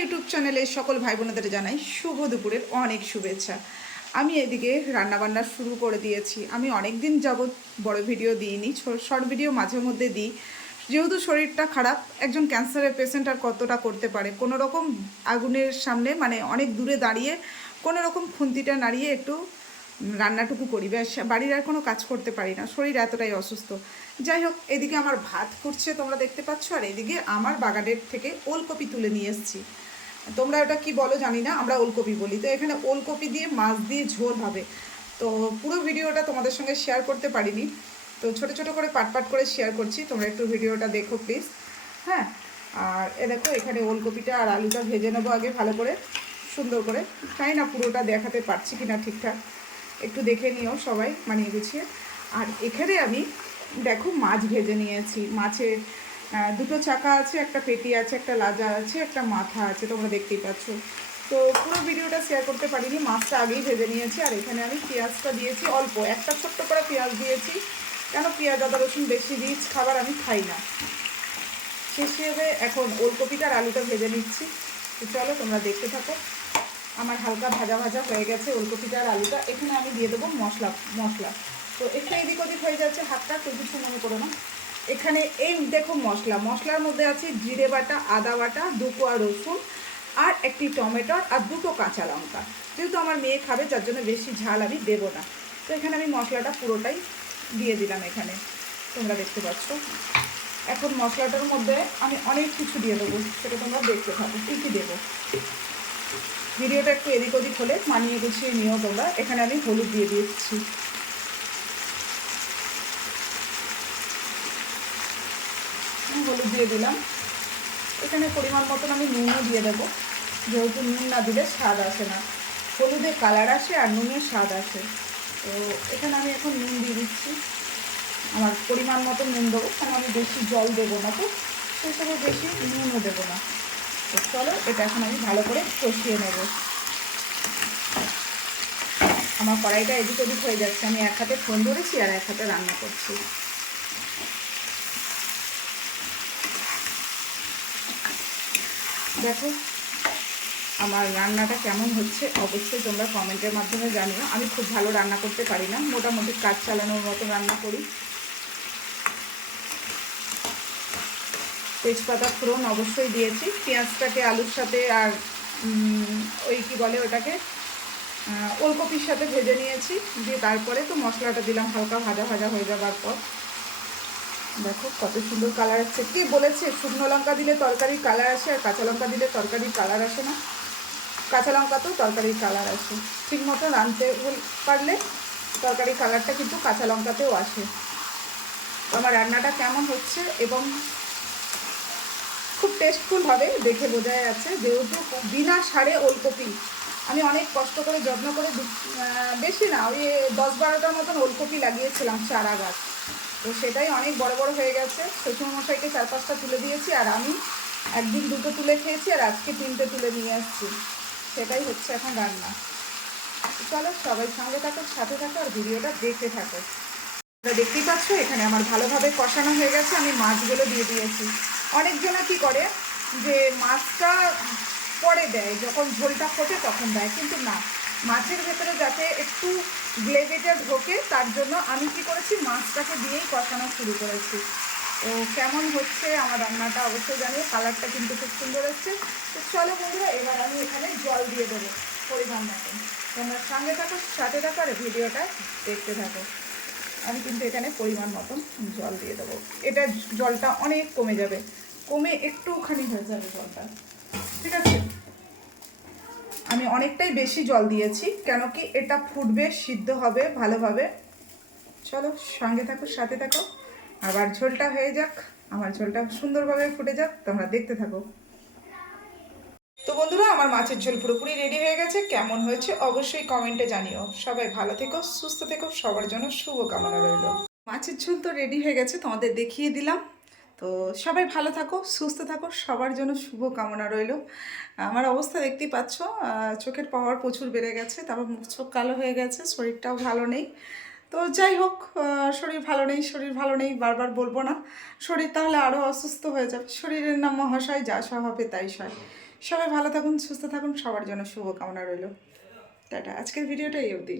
YouTube চ্যানেলে সকল ভাই বোনেদের জানাই শুভ দুপুরের অনেক শুভেচ্ছা। আমি এদিকে রান্নাবান্না শুরু করে দিয়েছি। আমি অনেক দিন যাবৎ বড় ভিডিও দিইনি, শর্ট ভিডিও মাঝে মধ্যে দিই। যেহেতু শরীরটা খারাপ, একজন ক্যান্সারের পেশেন্ট আর কতটা করতে পারে, কোনো রকম আগুনের সামনে মানে অনেক দূরে দাঁড়িয়ে কোনো রকম খুন্তিটা নাড়িয়ে একটু রান্নাটুকু করি, ব্যাস, বাড়ির আর কোনো কাজ করতে পারি না, শরীর এতটাই অসুস্থ। যাই হোক, এদিকে আমার ভাত ফুটছে তোমরা দেখতে পাচ্ছ, আর এদিকে আমার বাগানের থেকে ওলকপি তুলে নিয়ে এসেছি। তোমরা ওটা কি বলো জানি না, আমরা ওলকপি বলি। তো এখানে ওলকপি দিয়ে মাছ দিয়ে ঝোল হবে। তো পুরো ভিডিওটা তোমাদের সঙ্গে শেয়ার করতে পারিনি, তো ছোটো ছোটো করে পাট করে শেয়ার করছি, তোমরা একটু ভিডিওটা দেখো প্লিজ। হ্যাঁ, আর এ দেখো এখানে ওলকপিটা আর আলুটা ভেজে নেবো আগে ভালো করে, সুন্দর করে। জানি না পুরোটা দেখাতে পারছি কি না ঠিকঠাক, একটু দেখে নিও সবাই মানিয়ে গুছিয়ে। আর এখানে আমি দেখো মাছ ভেজে নিয়েছি। মাছের দুটো চাকা আছে, একটা পেটি আছে, একটা লাজা আছে, একটা মাথা আছে, তোমরা দেখতেই পাচ্ছ। তো পুরো ভিডিওটা শেয়ার করতে পারিনি, মাছটা আগেই ভেজে নিয়েছি। আর এখানে আমি পেঁয়াজটা দিয়েছি অল্প, একটা ছোট্ট করে পেঁয়াজ দিয়েছি, কেন পেঁয়াজ আদা রসুন বেশি রিচ খাবার আমি খাই না। সে হিসেবে এখন ওলকপিটা আর আলুটা ভেজে নিচ্ছি। তো চলো তোমরা দেখতে থাকো। আমার হালকা ভাজা ভাজা হয়ে গেছে ওলকপিটা আর আলুটা। এখানে আমি দিয়ে দেবো মশলা। তো একটু এদিক ওদিক হয়ে যাচ্ছে হাতটা, তো কিছু মনে করো না। এখানে এই দেখো মশলার মধ্যে আছে জিরে বাটা, আদা বাটা, 2 কোয়া রসুন, আর একটি টমেটো আর 2টো কাঁচা লঙ্কা। যেহেতু আমার মেয়ে খাবে, যার জন্য বেশি ঝাল আমি দেবো না। তো এখানে আমি মশলাটা পুরোটাই দিয়ে দিলাম এখানে, তোমরা দেখতে পাচ্ছ। এখন মশলাটার মধ্যে আমি অনেক কিছু দিয়ে দেবো, সেটা তোমরা দেখতে থাকো কী কী দেবো। ভিডিওটা একটু এদিক ওদিক হলে মানিয়ে গুছিয়ে নিও তোমরা। এখানে আমি হলুদ দিয়ে দিচ্ছি, হলুদ দিয়ে দিলাম। এখানে পরিমাণ মতন আমি নুনও দিয়ে দেবো, যেহেতু নুন না দিলে স্বাদ আসে না। হলুদে কালার আসে আর নুনের স্বাদ আসে। তো এখানে আমি এখন নুন দিয়ে দিচ্ছি, আমার পরিমাণ মতো নুন দেবো, কারণ আমি বেশি জল দেবো না, তো সেসবে বেশি নুনও দেবো না। তো চলো এটা এখন আমি ভালো করে কষিয়ে নেব। আমার কড়াইটা এদিক ওদিক হয়ে যাচ্ছে, আমি এক হাতে ফোন ধরেছি আর এক হাতে রান্না করছি। দেখো আমার রান্নাটা কেমন হচ্ছে অবশ্যই তোমরা কমেন্টের মাধ্যমে জানিও। আমি খুব ভালো রান্না করতে পারি না, মোটামুটি কাজ চালানোর মতো রান্না করি। তেজপাতা ফোড়ন অবশ্যই দিয়েছি, পেঁয়াজটাকে আলুর সাথে আর ওই কি বলে ওটাকে ওলকপির সাথে ভেজে নিয়েছি, দিয়ে তারপরে তো মশলাটা দিলাম হালকা ভাজা ভাজা হয়ে যাবার পর। দেখো কত সুন্দর কালার আসছে। কে বলেছে শুকনো লঙ্কা দিলে তরকারির কালার আসে আর কাঁচা লঙ্কা দিলে তরকারির কালার আসে না? কাঁচা লঙ্কাতেও তরকারির কালার আসে, ঠিক মতো রাঁধতে পারলে তরকারির কালারটা কিন্তু কাঁচা লঙ্কাতেও আসে। আমার রান্নাটা কেমন হচ্ছে এবং খুব টেস্টফুল হবে দেখে বোঝা যাচ্ছে, যেহেতু বিনা সারে ওলকপি। আমি অনেক কষ্ট করে যত্ন করে, বেশি না, ওই 10-12টার মতন ওলকপি লাগিয়েছিলাম চারা গাছ। তো সেটাই অনেক বড় বড় হয়ে গেছে। শ্বশুরমশাইকে 4-5টা তুলে দিয়েছি, আর আমি একদিন 2টো তুলে খেয়েছি, আর আজকে 3টে তুলে নিয়ে আসছি। সেটাই হচ্ছে এখন রান্না। চলো সবাই সঙ্গে থাকো, সাথে থাকো, আর ভিডিওটা দেখতে থাকো। দেখতেই পাচ্ছ এখানে আমার ভালোভাবে কষানো হয়ে গেছে, আমি মাছগুলো দিয়ে দিয়েছি। অনেকজনা কি করে যে মাছটা পরে দেয়, যখন ঝোলটা ফোটে তখন দেয়, কিন্তু না, মাছের ভেতরে যাতে একটু গ্রেভিটা ঢোকে তার জন্য আমি কি করেছি, মাছটাকে দিয়েই কষানো শুরু করেছি। তো কেমন হচ্ছে আমার রান্নাটা অবশ্যই জানিও, কালারটা কিন্তু খুব সুন্দর হচ্ছে। তো চলো বন্ধুরা, এবার আমি এখানে জল দিয়ে দেবো পরিমাণ মতন। তোমরা সঙ্গে থাকো, সাথে থাকো, আর ভিডিওটা দেখতে থাকো। আমি কিন্তু এখানে পরিমাণ মতন জল দিয়ে দেবো। এটা জলটা অনেক কমে যাবে, কমে একটুখানি হয়ে যাবে জলটা, ঠিক আছে? আমি অনেকটাই বেশি জল দিয়েছি, কেন কি এটা ফুটবে, সিদ্ধ হবে ভালোভাবে। চলো সঙ্গে থাকো, সাথে থাকো, আবার ঝোলটা হয়ে যাক, আমার ঝোলটা সুন্দরভাবে ফুটে যাক, তোমরা দেখতে থাকো। তো বন্ধুরা, আমার মাছের ঝোল পুরোপুরি রেডি হয়ে গেছে। কেমন হয়েছে অবশ্যই কমেন্টে জানিও। সবাই ভালো থেকো, সুস্থ থেকো, সবার জন্য শুভকামনা রইল। মাছের ঝোল তো রেডি হয়ে গেছে, তোমাদের দেখিয়ে দিলাম। তো সবাই ভালো থাকো, সুস্থ থাকো, সবার জন্য শুভকামনা রইল। আমার অবস্থা দেখতেই পাচ্ছ, চোখের পাওয়ার প্রচুর বেড়ে গেছে, তারপর মুখ চোখ কালো হয়ে গেছে, শরীরটাও ভালো নেই। তো যাই হোক, শরীর ভালো নেই বারবার বলবো না, শরীর তাহলে আরও অসুস্থ হয়ে যাবে। শরীরের নাম মহাশয়, যা স্বভাবে তাই সয়। সবাই ভালো থাকুন, সুস্থ থাকুন, সবার জন্য শুভকামনা রইল। টাটা, আজকের ভিডিওটা এই অবধি।